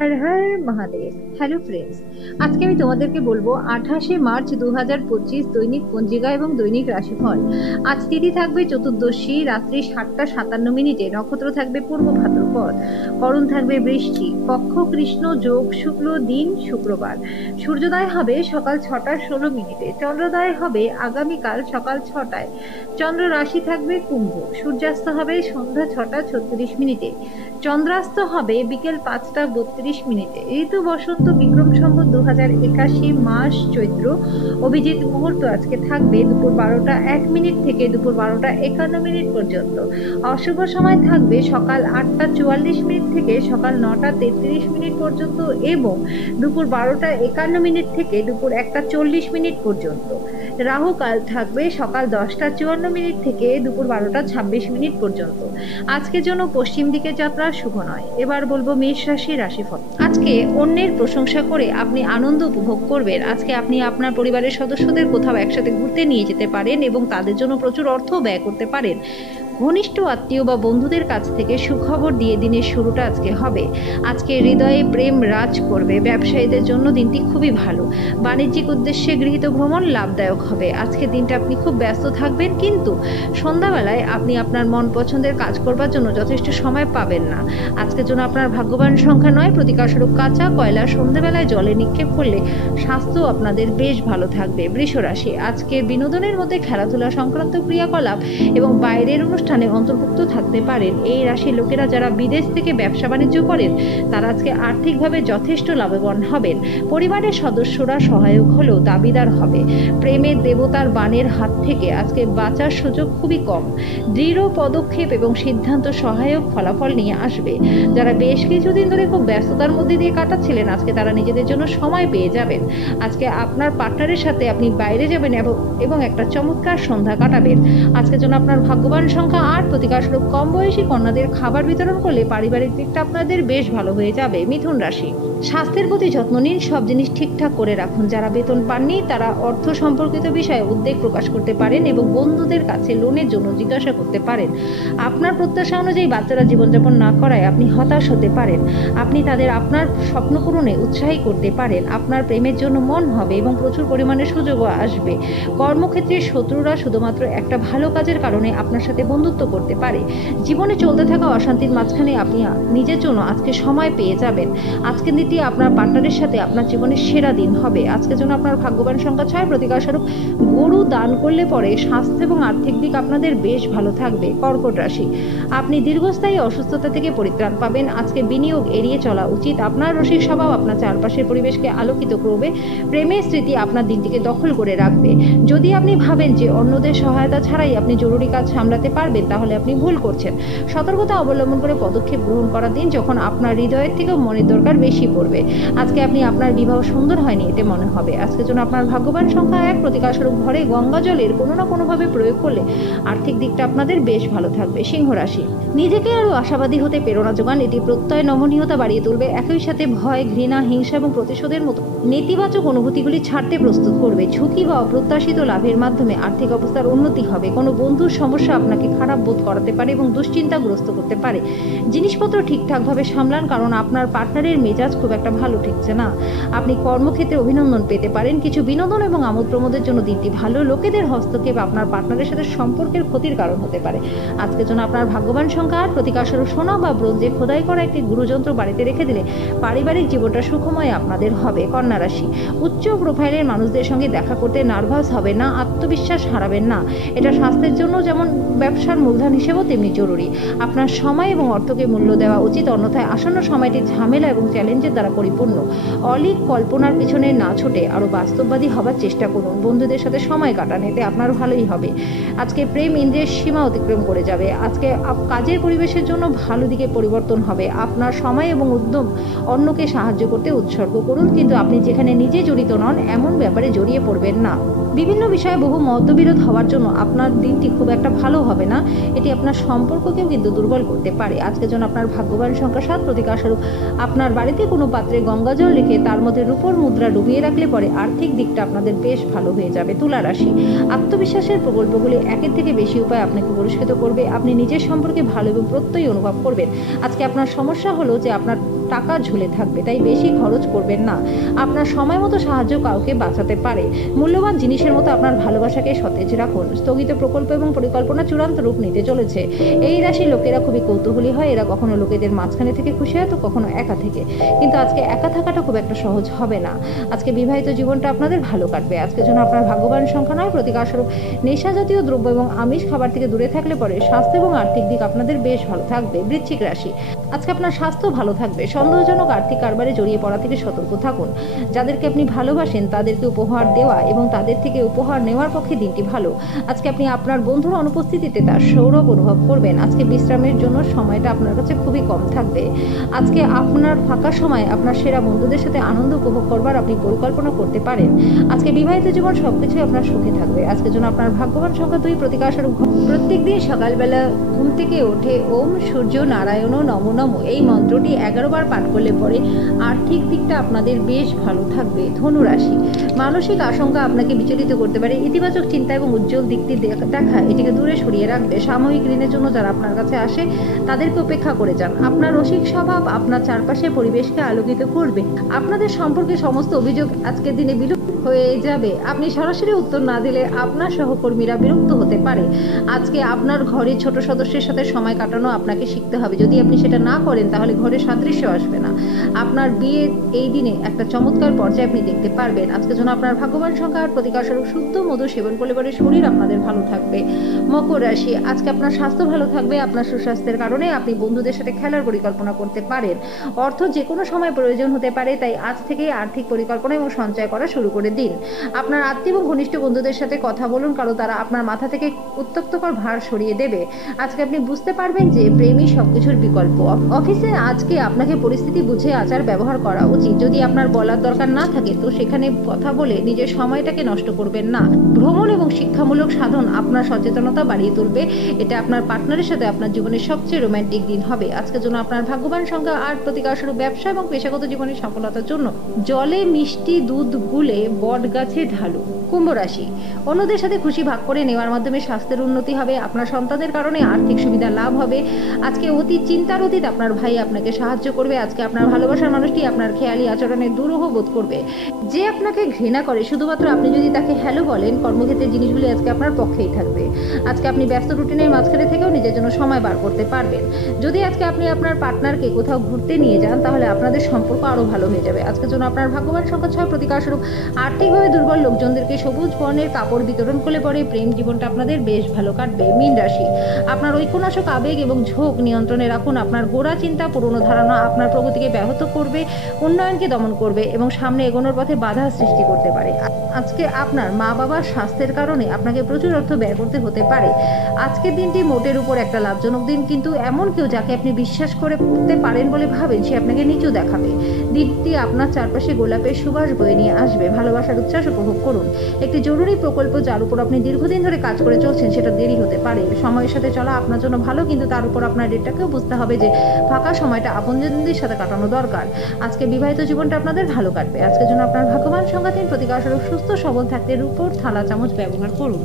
Har Har Mahadev. Hello friends, আজকে আমি তোমাদেরকে বলবো 28শে মার্চ 2025 দৈনিক পঞ্জিকা এবং দৈনিক রাশিফল। আজ তিথি থাকবে চতুর্দশী, রাত্রি 7টা 57 মিনিটে। নক্ষত্র থাকবে পূর্ব ভাদ্রপদ, করণ থাকবে বৃষ্টি, পক্ষ কৃষ্ণ, যোগ শুক্ল, দিন শুক্রবার। সূর্যোদয় হবে সকাল 6টা 16 মিনিটে, চন্দ্রোদয় হবে আগামীকাল সকাল 6টায়। চন্দ্র রাশি থাকবে কুম্ভ, সূর্যাস্ত হবে সন্ধ্যা 6টা 36 মিনিটে, চন্দ্রাস্ত হবে বিকেল 5টা 32 মিনিটে। ঋতু বসন্ত, বিক্রম সম্বত 2081, মাস চৈত্র। অভিজিৎ মুহূর্ত আজকে থাকবে দুপুর 12টা 1 মিনিট থেকে দুপুর 12টা 51 মিনিট পর্যন্ত। অশুভ সময় থাকবে সকাল 8টা 44 মিনিট থেকে সকাল 9টা 33 মিনিট পর্যন্ত এবং দুপুর 12টা 51 মিনিট থেকে দুপুর 1টা 40 মিনিট পর্যন্ত। রাহু কাল থাকবে সকাল 10টা 54 মিনিট থেকে দুপুর 12টা 26 মিনিট পর্যন্ত। আজকের জন্য পশ্চিম দিকে যাত্রা শুভ নয়। এবার বলবো মেষ রাশির রাশিফল। আজকে অন্যের প্রশংসা করে আপনি আনন্দ উপভোগ করবেন। আজকে আপনি আপনার পরিবারের সদস্যদের কোথাও একসাথে ঘুরতে নিয়ে যেতে পারেন এবং তাদের জন্য প্রচুর অর্থ ব্যয় করতে পারেন। ঘনিষ্ঠ আত্মীয় বা বন্ধুদের কাছ থেকে সুখবর দিয়ে দিনের শুরুটা আজকে হবে। আজকে হৃদয়ে প্রেম রাজ করবে। ব্যবসায়ীদের জন্য দিনটি খুবই ভালো। বাণিজ্যিক উদ্দেশ্যে গৃহীত ভ্রমণ লাভদায়ক হবে। আজকে দিনটা আপনি খুব ব্যস্ত থাকবেন, কিন্তু সন্ধ্যাবেলায় আপনি আপনার মন পছন্দের কাজ করবার জন্য যথেষ্ট সময় পাবেন না। আজকের জন্য আপনার ভাগ্যবান সংখ্যা 9। প্রতিকারস্বরূপ কাঁচা কয়লা সন্ধ্যাবেলায় জলে নিক্ষেপ করলে স্বাস্থ্য আপনাদের বেশ ভালো থাকবে। বৃষ রাশি, আজকে বিনোদনের মধ্যে খেলাধুলা সংক্রান্ত ক্রিয়াকলাপ এবং বাইরের অনুষ্ঠানে অন্তর্ভুক্ত থাকতে পারেন। এই রাশির লোকেরা যারা বিদেশ থেকে ব্যবসা বাণিজ্য করেন তারা আজকে আর্থিকভাবে যথেষ্ট লাভবান হবেন। পরিবারের সদস্যরা সহায়ক হলেও দাবিদার হবে। প্রেমের দেবতার বাণের হাত থেকে আজকে বাঁচার সুযোগ খুবই কম। দৃঢ় পদক্ষেপ এবং সিদ্ধান্ত সহায়ক ফলাফল নিয়ে আসবে। যারা বেশ কিছুদিন ধরে খুব ব্যস্ততার মধ্যে দিয়ে কাটাচ্ছিলেন, আজকে তারা নিজেদের জন্য সময় পেয়ে যাবেন। আজকে আপনার পার্টনারের সাথে আপনি বাইরে যাবেন এবং একটা চমৎকার সন্ধ্যা কাটাবেন। আজকের জন্য আপনার ভাগ্যবান সংখ্যা 8। প্রতিকারস্বরূপ কম বয়সী কন্যাদের খাবার বিতরণ করলে পারিবারিক দিকটা আপনাদের বেশ ভালো হয়ে যাবে। মিথুন রাশি, স্বাস্থ্যের প্রতি যত্ন নিন, সব জিনিস ঠিকঠাক করে রাখুন। যারা বেতন পাননি তারা অর্থ সম্পর্কিত বিষয়ে উদ্বেগ প্রকাশ করতে পারেন এবং বন্ধুদের কাছে লোনের জন্য জিজ্ঞাসা করতে পারেন। আপনার প্রত্যাশা অনুযায়ী বাচ্চারা জীবনযাপন না করায় আপনি হতাশ হতে পারেন। আপনি তাদের আপনার স্বপ্ন পূরণে উৎসাহী করতে পারেন। আপনার প্রেমের জন্য মন হবে এবং প্রচুর পরিমাণে সুযোগও আসবে। কর্মক্ষেত্রে শত্রুরা শুধুমাত্র একটা ভালো কাজের কারণে আপনার সাথে বন্ধুত্ব করতে পারে। জীবনে চলতে থাকা অশান্তির মাঝখানে আপনি নিজের জন্য আজকে সময় পেয়ে যাবেন। আজকের দিনটি আপনার পার্টনারের সাথে আপনার জীবনের সেরা দিন হবে। আজকের জন্য আপনার ভাগ্যবান সংখ্যা 6। প্রতিকারস্বরূপ গরু দান করলে পরে স্বাস্থ্য এবং আর্থিক দিক আপনাদের বেশ ভালো থাকবে। কর্কট রাশি, আপনি দীর্ঘস্থায়ী অসুস্থতা থেকে পরিত্রাণ পাবেন। আজকে বিনিয়োগ এড়িয়ে চলা উচিত। আপনার রসিক স্বভাব আপনার চারপাশের পরিবেশকে আলোকিত করবে। প্রেমের স্মৃতি আপনার দিনটিকে দখল করে রাখবে। যদি আপনি ভাবেন যে অন্যদের সহায়তা ছাড়াই আপনি জরুরি কাজ সামলাতে পারবেন, তাহলে আপনি ভুল করছেন। সতর্কতা অবলম্বন করে পদক্ষেপ গ্রহণ করার দিন, যখন আপনার হৃদয়ের থেকেও মনের দরকার বেশি পড়বে। আজকে আপনি আপনার বিবাহ সুন্দর হয়নি এতে মনে হবে। আজকের জন্য আপনার ভাগ্যবান সংখ্যা 1। প্রতিকারস্বরূপ ঘরে গঙ্গা জলের কোনো না কোনোভাবে প্রয়োগ করলে আর্থিক দিকটা আপনাদের বেশ ভালো থাকবে। সিংহ রাশি, নিজেকে আরও আশাবাদী হতে প্রেরণা যোগান। এটি প্রত্যয় নমনীয়তা বাড়িয়ে তুলবে। একই সাথে ভয়, ঘৃণা, হিংসা এবং প্রতিশোধের মতো নেতিবাচক অনুভূতিগুলি ছাড়তে প্রস্তুত করবে। ঝুঁকি বা অপ্রত্যাশিত লাভের মাধ্যমে আর্থিক অবস্থার উন্নতি হবে। কোনো বন্ধুর সমস্যা আপনাকে খারাপ বোধ করাতে পারে এবং দুশ্চিন্তাগ্রস্ত করতে পারে। জিনিসপত্র ঠিকঠাকভাবে সামলান, কারণ আপনার পার্টনারের মেজাজ খুব একটা ভালো ঠেকছে না। আপনি কর্মক্ষেত্রে অভিনন্দন পেতে পারেন। কিছু বিনোদন এবং আমোদ প্রমোদের জন্য দিনটি ভালো। লোকেদের হস্তক্ষেপ আপনার পার্টনারের সাথে সম্পর্কের ক্ষতির কারণ হতে পারে। আজকের জন্য আপনার ভাগ্যবান সংখ্যা 8। প্রতিকারস্বরূপ সোনা বা ব্রোঞ্জে খোদাই করা একটি গুরুযন্ত্র বাড়িতে রেখে দিলে পারিবারিক জীবনটা সুখময় আপনাদের হবে। কন্যা রাশি, উচ্চ প্রোফাইলের মানুষদের সঙ্গে দেখা করতে নার্ভাস হবে না, আত্মবিশ্বাস হারাবেন না। এটা স্বাস্থ্যের জন্য যেমন ব্যবসার মূলধন হিসেবেও তেমনি জরুরি। আপনার সময় এবং অর্থকে মূল্য দেওয়া উচিত, অন্যথায় আসন্ন সময়টি ঝামেলা এবং চ্যালেঞ্জের দ্বারা পরিপূর্ণ। অলিক কল্পনার পিছনে না ছুটে আরও বাস্তববাদী হবার চেষ্টা করুন। বন্ধুদের সাথে সময় কাটান, এতে আপনার ভালোই হবে। আজকে প্রেম ইন্দ্রিয়ের সীমা অতিক্রম করে যাবে। আজকে কাজের পরিবেশের জন্য ভালো দিকে পরিবর্তন হবে। আপনার সময় এবং উদ্যম অন্যকে সাহায্য করতে উৎসর্গ করুন, কিন্তু আপনি যেখানে নিজে জড়িত নন এমন ব্যাপারে জড়িয়ে পড়বেন না। বিভিন্ন বিষয়ে বহু মতবিরোধ হওয়ার জন্য আপনার দিনটি খুব একটা ভালো হবে না। এটি আপনার সম্পর্ককেও কিন্তু দুর্বল করতে পারে। আজকের জন্য আপনার ভাগ্যবান সংখ্যা 7। প্রতিকারস্বরূপ আপনার বাড়িতে কোনো পাত্রে গঙ্গা জল রেখে তার মধ্যে রূপোর মুদ্রা ডুবিয়ে রাখলে পরে আর্থিক দিকটা আপনাদের বেশ ভালো হয়ে যাবে। তুলা রাশি, আত্মবিশ্বাসের প্রকল্পগুলি একের থেকে বেশি উপায় আপনাকে পুরস্কৃত করবে। আপনি নিজের সম্পর্কে ভালো এবং প্রত্যয়ী অনুভব করবেন। আজকে আপনার সমস্যা হলো যে আপনার টাকা ঝুলে থাকবে, তাই বেশি খরচ করবেন না। আপনার সময় মতো সাহায্য কাউকে বাঁচাতে পারে। মূল্যবান জিনিসের মতো আপনার ভালোবাসাকে সতেজ রাখুন। স্থগিত প্রকল্প এবং পরিকল্পনা চূড়ান্ত রূপ নিতে চলেছে। এই রাশির লোকেরা খুবই কৌতূহলী হয়। এরা কখনো লোকেদের মাঝখানে থেকে খুশি হয়, তো কখনো একা থেকে। কিন্তু আজকে একা থাকাটা খুব একটা সহজ হবে না। আজকে বিবাহিত জীবনটা আপনাদের ভালো কাটবে। আজকের জন্য আপনার ভাগ্যবান সংখ্যা নয়, প্রতিকারস্বরূপ নেশা জাতীয় দ্রব্য এবং আমিষ খাবার থেকে দূরে থাকলে পরে স্বাস্থ্য এবং আর্থিক দিক আপনাদের বেশ ভালো থাকবে। বৃশ্চিক রাশি, আজকে আপনার স্বাস্থ্য ভালো থাকবে। সন্দেহজনক আর্থিক কারবারে জড়িয়ে পড়া থেকে সতর্ক থাকুন। যাদেরকে আপনি ভালোবাসেন তাদেরকে উপহার দেওয়া এবং তাদের থেকে উপহার নেওয়ার পক্ষে দিনটি ভালো। আজকে আপনি আপনার বন্ধুর অনুপস্থিতিতে তার সৌরভ অনুভব করবেন। আজকে বিশ্রামের জন্য সময়টা আপনার কাছে খুবই কম থাকবে। আজকে আপনার ফাঁকা সময় আপনার সেরা বন্ধুদের সাথে আনন্দ উপভোগ করবার আপনি পরিকল্পনা করতে পারেন। আজকে বিবাহিত জীবন সবকিছুই আপনার সুখে থাকবে। আজকের জন্য আপনার ভাগ্যবান সংখ্যা 2, প্রতিকারস্বরূপ প্রত্যেক দিন সকালবেলা ঘুম থেকে উঠে ওম সূর্য নারায়ণ নমো নমো এই মন্ত্রটি 11 বার পাঠ করলে পরে আর্থিক দিকটা আপনাদের বেশ ভালো থাকবে। ধনু রাশি, মানসিক আশঙ্কা আপনাকে বিচলিত করতে পারে। ইতিবাচক চিন্তা এবং উজ্জ্বল দিকটি দেখা এটিকে দূরে সরিয়ে রাখবে। সাময়িক ঋণের জন্য যারা আপনার কাছে আসে তাদেরকে উপেক্ষা করে যান। আপনার রসিক স্বভাব আপনার চারপাশে পরিবেশকে আলোকিত করবে। আপনাদের সম্পর্কে সমস্ত অভিযোগ আজকের দিনে বিলুপ্ত হয়ে যাবে। আপনি সরাসরি উত্তর না দিলে আপনার সহকর্মীরা বিরক্ত হতে পারে। আজকে আপনার ঘরে ছোট সদস্যের সাথে সময় কাটানো আপনাকে শিখতে হবে। যদি আপনি সেটা না করেন তাহলে ঘরে সাদৃশ্য আসবে না। আপনার বিয়ে এই দিনে একটা চমৎকার পর্যায়ে আপনি দেখতে পারবেন। আজকের জন্য আপনার ভাগ্যবান সংখ্যা আর প্রতিকারস্বরূপ শুদ্ধ মধু সেবন করলে পরে শরীর আপনাদের ভালো থাকবে। মকর রাশি, আজকে আপনার স্বাস্থ্য ভালো থাকবে। আপনার সুস্বাস্থ্যের কারণে আপনি বন্ধুদের সাথে খেলার পরিকল্পনা করতে পারেন। অর্থ যে কোনো সময় প্রয়োজন হতে পারে, তাই আজ থেকেই আর্থিক পরিকল্পনা এবং সঞ্চয় করা শুরু করে দিন। আপনার আত্মীয় এবং ঘনিষ্ঠ বন্ধুদের সাথে কথা বলুন, কারণ তারা আপনার মাথা থেকে উত্ত্যক্তকর ভার সরিয়ে দেবে। আজকে আপনি বুঝতে পারবেন যে প্রেমই সবকিছুর বিকল্প। অফিসে আজকে আপনাকে পরিস্থিতি বুঝে আচার ব্যবহার করা উচিত। যদি আপনার বলার দরকার না থাকে তো সেখানে কথা বলে নিজের সময়টাকে নষ্ট করবেন না। ভ্রমণ এবং শিক্ষামূলক সাধন আপনার সচেতনতা বাড়িয়ে তুলবে। এটা আপনার পার্টনারের সাথে আপনার জীবনের সবচেয়ে রোমান্টিক দিন হবে। আজকের জন্য আপনার ভাগ্যবান সংখ্যা 8, প্রতিকারস্বরূপ ব্যবসা এবং পেশাগত জীবনের সফলতার জন্য জলে মিষ্টি দুধ গুলে বট গাছে ঢালু। কুম্ভ রাশি, অন্যদের সাথে খুশি ভাগ করে নেওয়ার মাধ্যমে স্বাস্থ্যের উন্নতি হবে। আপনার সন্তানদের কারণে আর্থিক সুবিধা লাভ হবে। আজকে অতীত চিন্তার অতীত আপনার ভাই আপনাকে সাহায্য করবে। আজকে আপনার ভালোবাসার মানুষটি আপনার খেয়ালি আচরণে দুরূহ বোধ করবে। যে আপনাকে ঘৃণা করে শুধুমাত্র আপনি যদি তাকে হ্যালো বলেন, কর্মক্ষেত্রের জিনিসগুলি আজকে আপনার পক্ষেই থাকবে। আজকে আপনি ব্যস্ত রুটিনের মাঝখানে থেকেও নিজের জন্য সময় বার করতে পারবেন। যদি আজকে আপনি আপনার পার্টনারকে কোথাও ঘুরতে নিয়ে যান তাহলে আপনাদের সম্পর্ক আরও ভালো হয়ে যাবে। আজকের জন্য আপনার ভাগ্যবান সংখ্যা 6, প্রতিকারস্বরূপ আর্থিকভাবে দুর্বল লোকজনদেরকে সবুজ বর্ণের কাপড় বিতরণ করলে পরে প্রেম জীবনটা আপনাদের বেশ ভালো কাটবে। মীন রাশি, আপনার ঐক্যনাশক আবেগ এবং ঝোঁক নিয়ন্ত্রণে রাখুন। আপনার গোড়া চিন্তা, পুরনো ধারণা আপনার প্রগতিকে ব্যাহত করবে, উন্নয়নকে দমন করবে এবং সামনে এগোনোর পথে বাধা সৃষ্টি করতে পারে। আজকে আপনার মা বাবার স্বাস্থ্যের কারণে আপনাকে প্রচুর অর্থ ব্যয় করতে হতে পারে। আজকের দিনটি মোটের উপর একটা লাভজনক দিন, কিন্তু এমন কেউ যাকে আপনি বিশ্বাস করতে পারেন বলে ভাবেন সে আপনাকে নিচু দেখাবে। দিনটি আপনার চারপাশে গোলাপের সুবাস বয়ে নিয়ে আসবে। ভালোবাসার উচ্ছ্বাস উপভোগ করুন। একটি জরুরি প্রকল্প যার উপর আপনি দীর্ঘদিন ধরে কাজ করে চলছেন সেটা দেরি হতে পারে। সময়ের সাথে চলা আপনার জন্য ভালো, কিন্তু তার উপর আপনার ডেটটাকেও বুঝতে হবে যে ফাঁকা সময়টা আপনজনদের সাথে কাটানো দরকার। আজকে বিবাহিত জীবনটা আপনাদের ভালো কাটবে। আজকের জন্য আপনার ভাগ্যবান সংখ্যা 3, প্রতিকারস্বরূপ সুস্থ সবল থাকতে রূপোর থালা চামচ ব্যবহার করুন।